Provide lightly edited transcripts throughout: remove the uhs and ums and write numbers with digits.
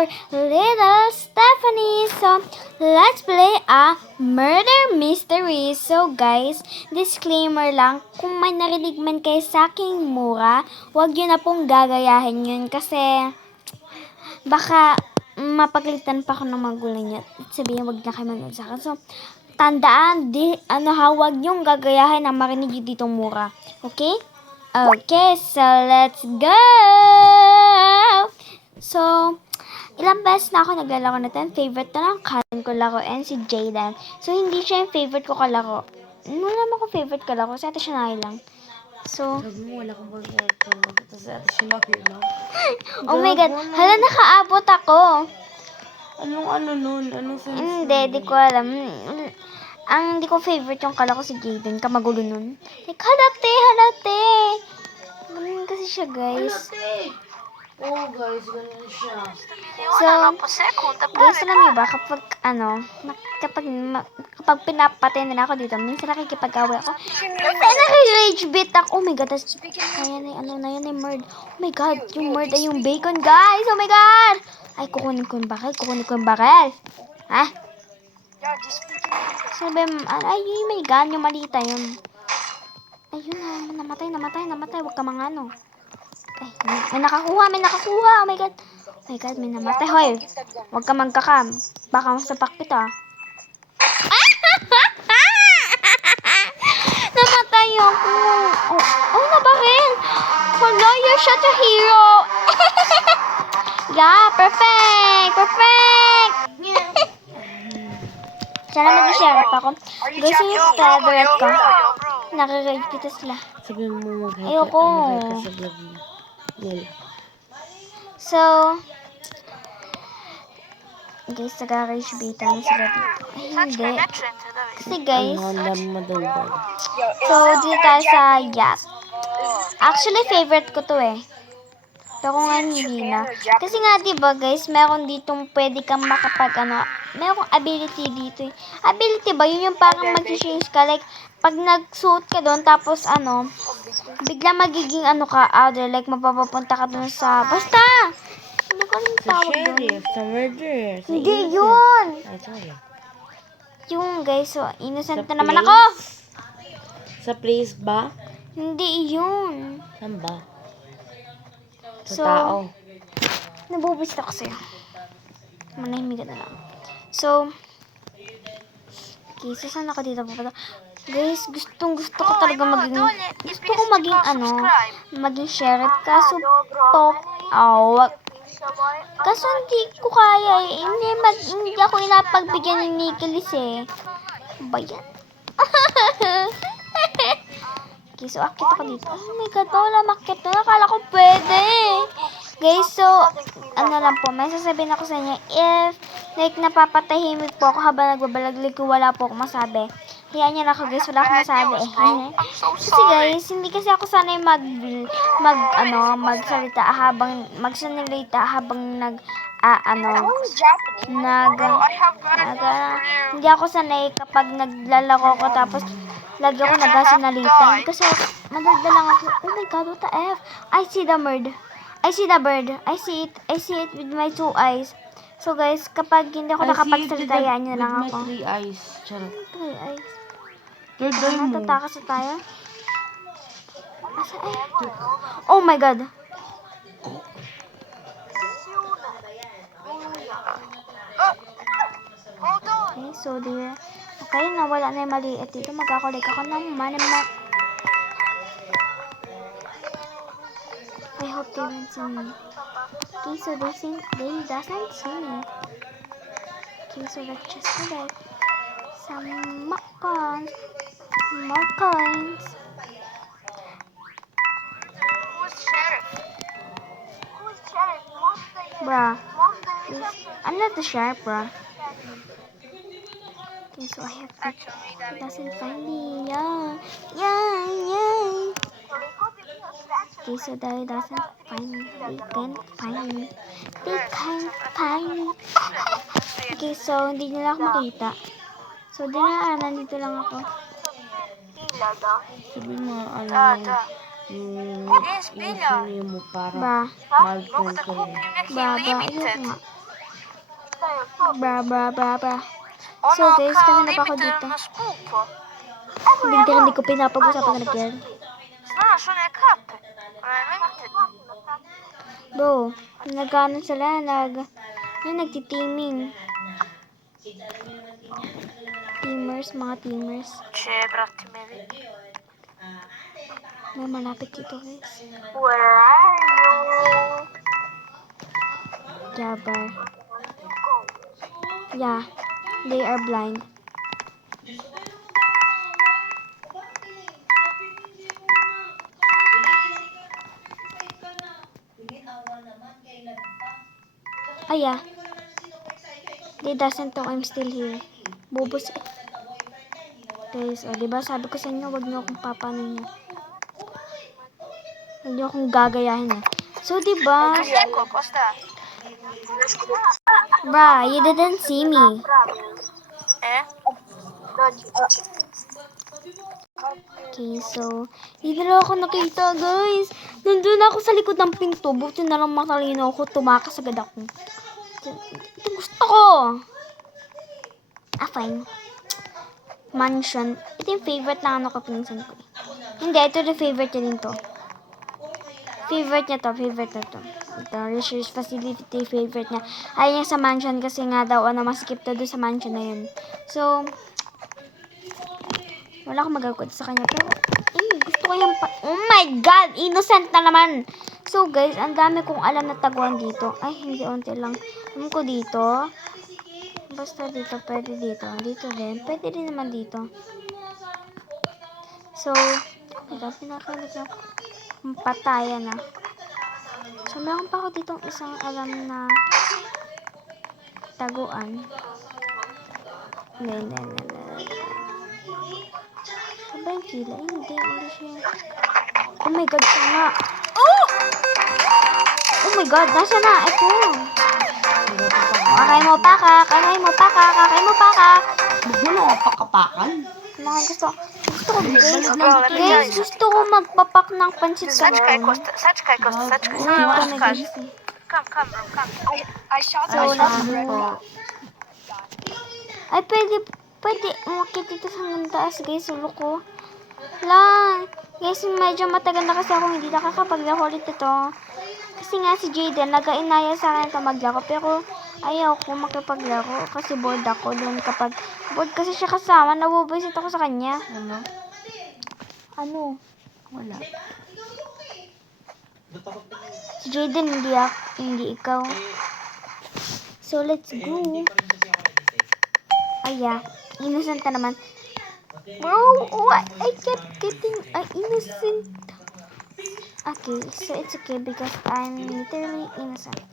your little Stephanie. So, let's play a murder mystery. So, guys, disclaimer lang, kung may narinig man kayo sa aking mura, huwag yun na pong gagayahin yun kasi baka mapagalitan pa ako ng magulang niya at sabihin wag na kayo manood sa akin. So, tandaan, huwag niyong gagayahin ang marinig yung ditong mura. Okay? Okay, so let's go! So, ilang beses na ako naglalaro na ito. Favorite na lang cousin ko laruin si Jayden. So, hindi siya yung favorite ko kalaro. Ano naman ko favorite kalaro? Sa ate siya lang. So, sabi mo, wala kang boyfriend. Ito sa ate siya lang. Oh my God. Hala, nakaabot ako. Anong nun? Anong sense? Hindi, di ko alam. Ang di ko favorite yung kala ko si Jayden. Kamagulo nun. Like, halate. Ganun kasi siya, guys. Oh, guys, ganyan siya. So, guys, alam niyo ba, kapag pinapatay na ako dito, minsan nakikipag-away ako. Minsan naki-rage bit ako. Oh my God, ayan ay murd. Oh my God, yung murd ay yung bacon, guys. Oh my God. Ay, kukunin ko yung bakal. Ha? Sabi, ay, may God, yung malita yun. Ayun na, namatay. Huwag ka mangano. Ay, may nakakuha. Oh my God, may namatay. Hoy, huwag ka magkakam. Baka masapak kita. Namatay ako. Oh, nabaril. Hello, you're such a hero. Yeah, perfect. Sana mag-share ako. Guys, yung favorite ko. Nakaka-rage kita sila. Sabi mo mag-hi Ayoko. ka sa vlog mo. Nila. So, guys, nag-rage beta na sila dito. Ay, hindi. Kasi guys, so, dito tayo sa yacht. Actually, favorite ko to eh. Pero nga hindi na. Kasi nga, diba guys, meron ditong pwede kang merong ability dito eh. Ability ba? Yun yung parang mag-change ka. Like, pag nag-suit ka doon, tapos bigla magiging other. Like, mapapapunta ka doon sa, basta! Hindi ko alam tawag doon. Sa murder. Hindi yun! Ay, sorry. Yung guys, so, innocent Sa na naman place? ako! Sa place ba? Hindi yun. Saan ba? So, Sa tao. nabubis ako sa'yo. Manahimigan na lang. So, okay, so saan ako dito pupunta? Guys, gustong gusto ko talaga maging sheriff. Kaso, kaso hindi ko kaya eh. Hindi ako inapagbigyan ni Nicholas eh. Bayan. Okay, so akit ako dito. Oh my God, wala makit na. Nakala ko pwede. Guys, so, may sasabihin ako sa inyo. If, napapatahimik po ako habang nagbabalaglig ko, wala po ako masabi. Hayaan niyo na ako, guys. Wala akong masabi. Kasi guys, hindi kasi ako sanay magsalita habang hindi ako sanay kapag naglalaro ko tapos lagi ako nagasinalitan. Kasi madagda lang ako. Oh my God, what the F? I see the bird. I see it with my 2 eyes. So guys, kapag hindi ako nakapagsalita, yan nyo lang ako. 3 eyes. Charot. 3 eyes. Third eye mo. Natatakas na tayo. Asa ay? Oh my God. Okay, so there. Okay, nawala na yung maliit dito. Magkakulik ako ng manimap. I hope they won't see me. Okay, so they doesn't see me. Okay, so let's just collect some more coins. Bruh. I'm not the sheriff, bruh. Okay, so I have to. It doesn't find me. Yeah. Okay, so they doesn't find me. They can't find me. Okay, so hindi nila ako makita. So, dito lang ako. Sabi mo, yung mo para Ba, mag-friend ko rin. ayoko nga. Bra, bra, bra, bra. So guys, kanina pa ako dito. Hindi ko pinapag-usapan ng girl. Bro, nag-ano sila, nagtitiming. Mga teamers. May malapit dito guys. Where are you? Jabber. Yeah, they are blind. Yeah. They doesn't know I'm still here. Bobos eh. Guys, diba sabi ko sa inyo, wag niyo akong papanin niyo. Wag niyo akong gagayahin eh. So, diba? Bra, you didn't see me. Okay, so, hindi na ako nakita, guys. Nandun ako sa likod ng pinto. Buti na lang matalino ako. Tumakas agad ako. Ito gusto ko. Fine. Mansion. Ito yung favorite na ano ko pinsan ko. Hindi, ito yung favorite niya din to. Favorite niya to. Ito, research facility, favorite niya. Ayaw niya sa mansion kasi nga daw, maskip to doon sa mansion na yun. So, wala akong magagod sa kanya. Pero, gusto ko yung oh my God! Innocent na naman! So, guys, ang dami kong alam na taguan dito. Ay, hindi, onti lang. Alam ko dito. Basta dito, pwede dito. Dito din. Pwede din naman dito. So, pinakalit na patayan na. So, meron pa ako dito isang alam na taguan. Saba yung kila? Hindi siya. Oh my God, siya nga. Oh my God, nasa na? Ito. Kakay mo pa ka. Huwag mo na pakapakan. Gusto ko guys, gusto ko magpapak ng pansit canton. I shot So, let's go. Ay, pwede umakit dito sa hanggang taas, guys. Ulo ko. Guys, medyo matagal na kasi ako hindi nakakapaglaro ulit ito. Kasi nga si Jaden, nag-inaya sa akin ito maglaro. Pero, ayaw ko makipaglaro kasi bored ako doon. Kapag bored kasi siya kasama, nabubuisit ako sa kanya. Ano? Wala. Si Jaden, hindi ikaw. So, let's go. Innocent na naman. Bro, what? I kept getting innocent. Okay, so it's okay because I'm literally innocent.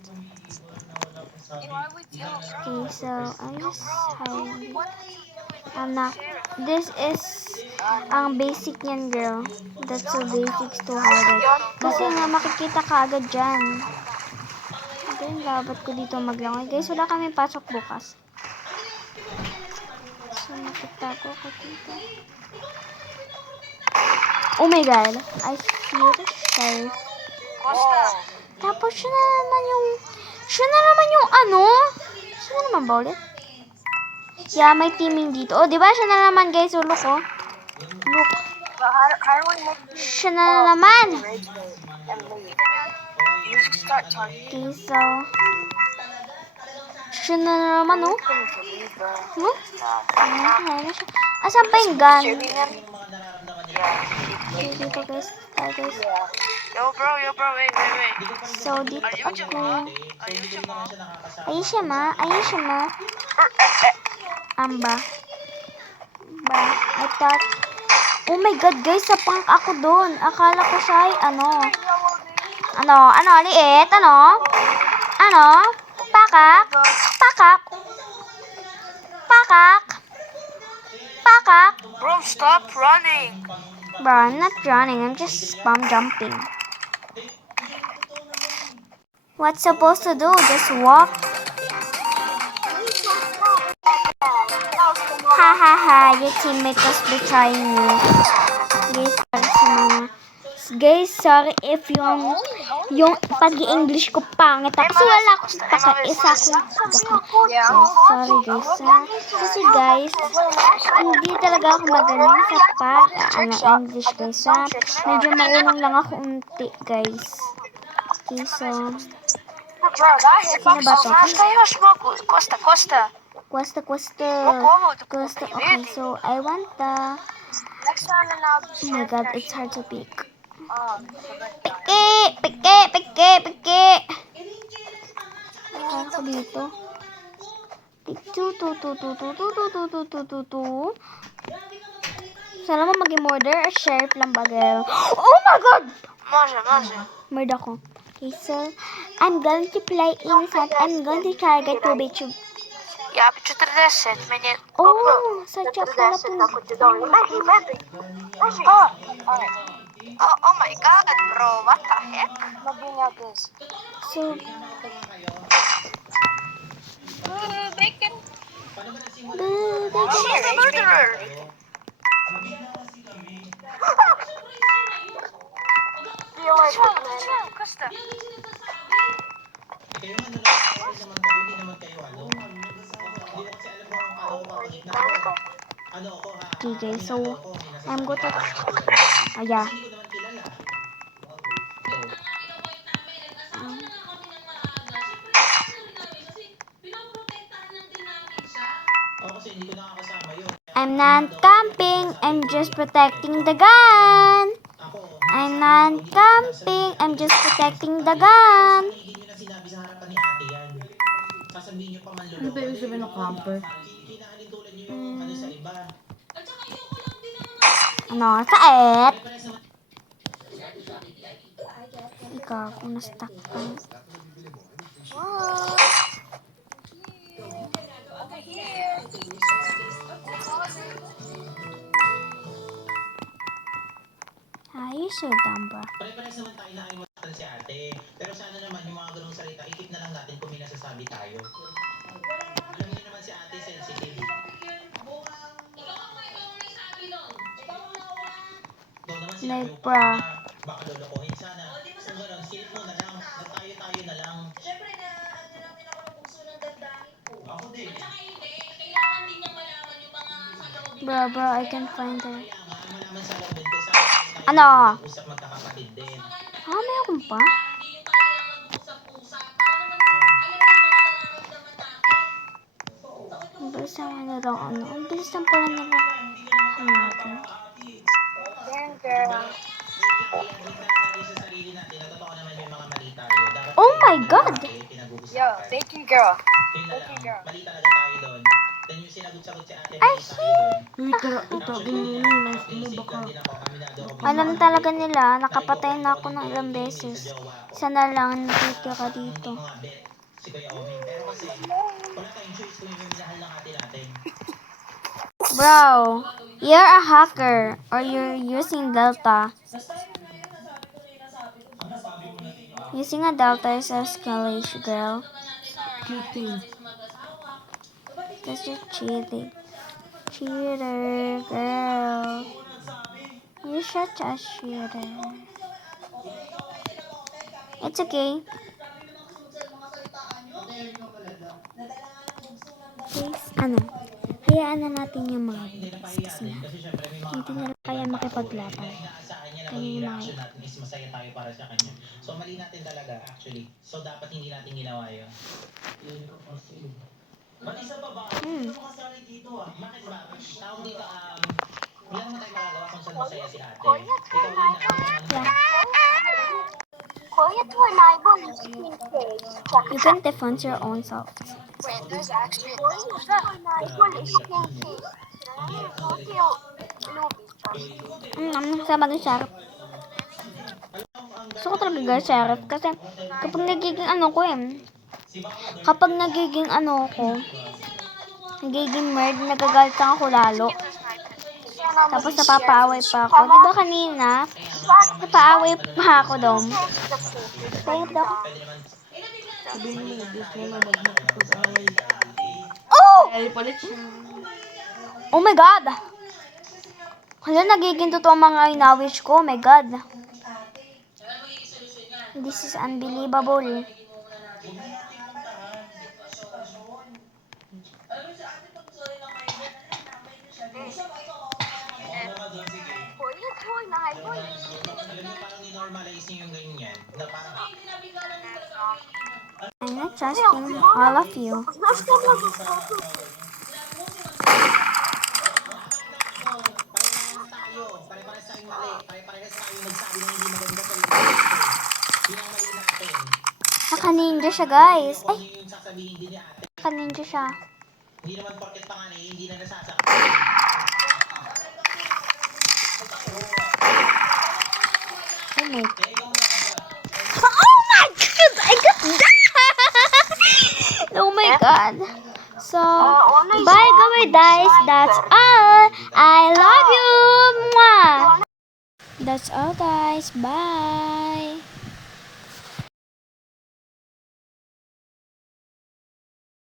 Okay, so I'm just hiding. This is ang basic niyan, girl. That's so basics to hide. Kasi nga makikita ka agad dyan. Then, labat ko dito maglangoy. Guys, wala kami pasok bukas. So, nakita ko dito. Oh my God, I feel safe. Tapos, siya na naman yung ba ulit? Yeah, may teaming dito. Oh, diba? Siya na naman, guys. So, look. Siya na naman. Okay, so. Siya na naman, oh. Asan pa yung gun? Okay, dito, guys. Guys. Yo bro, wait. So, dito ako. Ayun siya ma. Amba. I thought, oh my God, guys, sa prank ako doon. Akala ko siya ay liit, pakak. Bro, stop running. Bro, I'm not running, I'm just spam jumping. What's supposed to do? Just walk? Ha, your teammate was betraying you. Guys, para sa mga Guys, sorry if yung pag-i-English ko pangit. Kasi wala akong paka-isa akong sorry guys. Kasi guys, hindi talaga ako magaling sa English guys. Medyo marunong lang ako unti guys. Okay, so, sino ba to? Costa, Costa. Questa. Como? Questa. Okay, so, I want the... Oh my god, it's hard to pick. Peke! Ano ko dito? Sana mo maging murder or sheriff lang ba, girl? Oh my god! Może. Murder ako. Okay, so, I'm going to play inside. I'm going to target to be to... Ja by 40, mені... Oh, sadya pala po. Oh my god, bro, what the heck? So, Bacon. the... She's a murderer. Costa. Okay, so, I'm going to... Oh, yeah. I'm not camping, I'm just protecting the gun. I'm not camping, I'm just protecting the gun. Ano ba yung sabihin ng camper? Ano, saet? Ikaw, kung na-stuck ka. Ah, you're so dumb, bro. Pare-pares naman tayo na iwasan si ate. Pero sana naman yung mga ganong salita, ikip na lang natin kung may nasasabi tayo. Alam niyo naman si ate sensitive. Ikaw naman sinabi Like, mo bro. pa na baka lolokohin sana. Kung ganon, skip mo na lang. Tayo na lang. Siyempre na ano lang din ako ng puso ng damdamin ko. Ako din. At saka hindi, kailangan din niyang malaman yung mga sa loob Bro, I can find her. Kaya nga, malaman sa loob din kasi Ano? usap magkakapatid din. Ah, mayroon pa? hindi yung kailangan mag-usap-usap. Para naman alam mo yung mga nararamdaman natin. Ang bilis naman nila, ano? Ang bilis lang pala nila hanapin. Oh my God! Yo, bacon girl. Mali talaga tayo doon. Then yung sinagot-sagot si ate, Ay, mali tayo doon. Uy, tara, itago mo yung knife mo, baka... Alam talaga nila, nakapatay na ako ng ilang beses. Isa na lang natitira dito. Si Kuya Oming. Pero kasi, wala tayong choice kung yung minahal ng ate natin. Bro, you're a hacker or you're using Delta. Using a Delta is escalation, girl. Cheating. That's just cheating. Cheater, girl. You're such a cheater. It's okay. Guys, ano? Hayaan na natin yung mga guys kasi nga hindi nila kaya makipaglaban. Kaya yung mga Natin is masaya tayo para sa kanya. So, mali natin talaga, actually. So, dapat hindi natin ginawa yun. Ba't isa pa ba? Ano mo kasali dito ah? Bakit ba? Tawag dito, wala naman tayo magagawa kung saan masaya si ate. Ikaw, Ina, ano naman? Quiet when I was in case. you can defend your own self. Wait, there's actually Ano sa bagay sheriff? Gusto ko talaga guys sheriff kasi kapag nagiging ano ko kapag nagiging ano ko, nagiging murder, nagagalit ako lalo. Tapos napapaaway pa ako. Di ba kanina, napaaway pa ako doon. Kaya ba? Sabihin mo, gusto mo na wag makipag-away. Oh! Ay, palit siya. Oh my God! Hala, nagiging totoo ang mga inawis ko. Oh my God. This is unbelievable. Alam mo si ate pag sorry na kayo, nakay na siya. Di siya Boy, let's go na high boy. Alam mo, parang ni-normalize niyo yung ganyan. Na parang, hindi nabigalan din talaga ako kanina. I'm not trusting all of you. pare-pares tayong mali. Pare-pares tayong nagsabi ng hindi maganda sa ito. Yun ang mali natin. Naka-ninja siya, guys. Kung Ay, ano yung sasabihin din ni ate. naka-ninja siya. Hindi naman porket panganay, hindi na nasasakit. Oh my God! I got that! Oh my God. So, bye guys. That's all. I love you. Mwah. That's all, guys. Bye.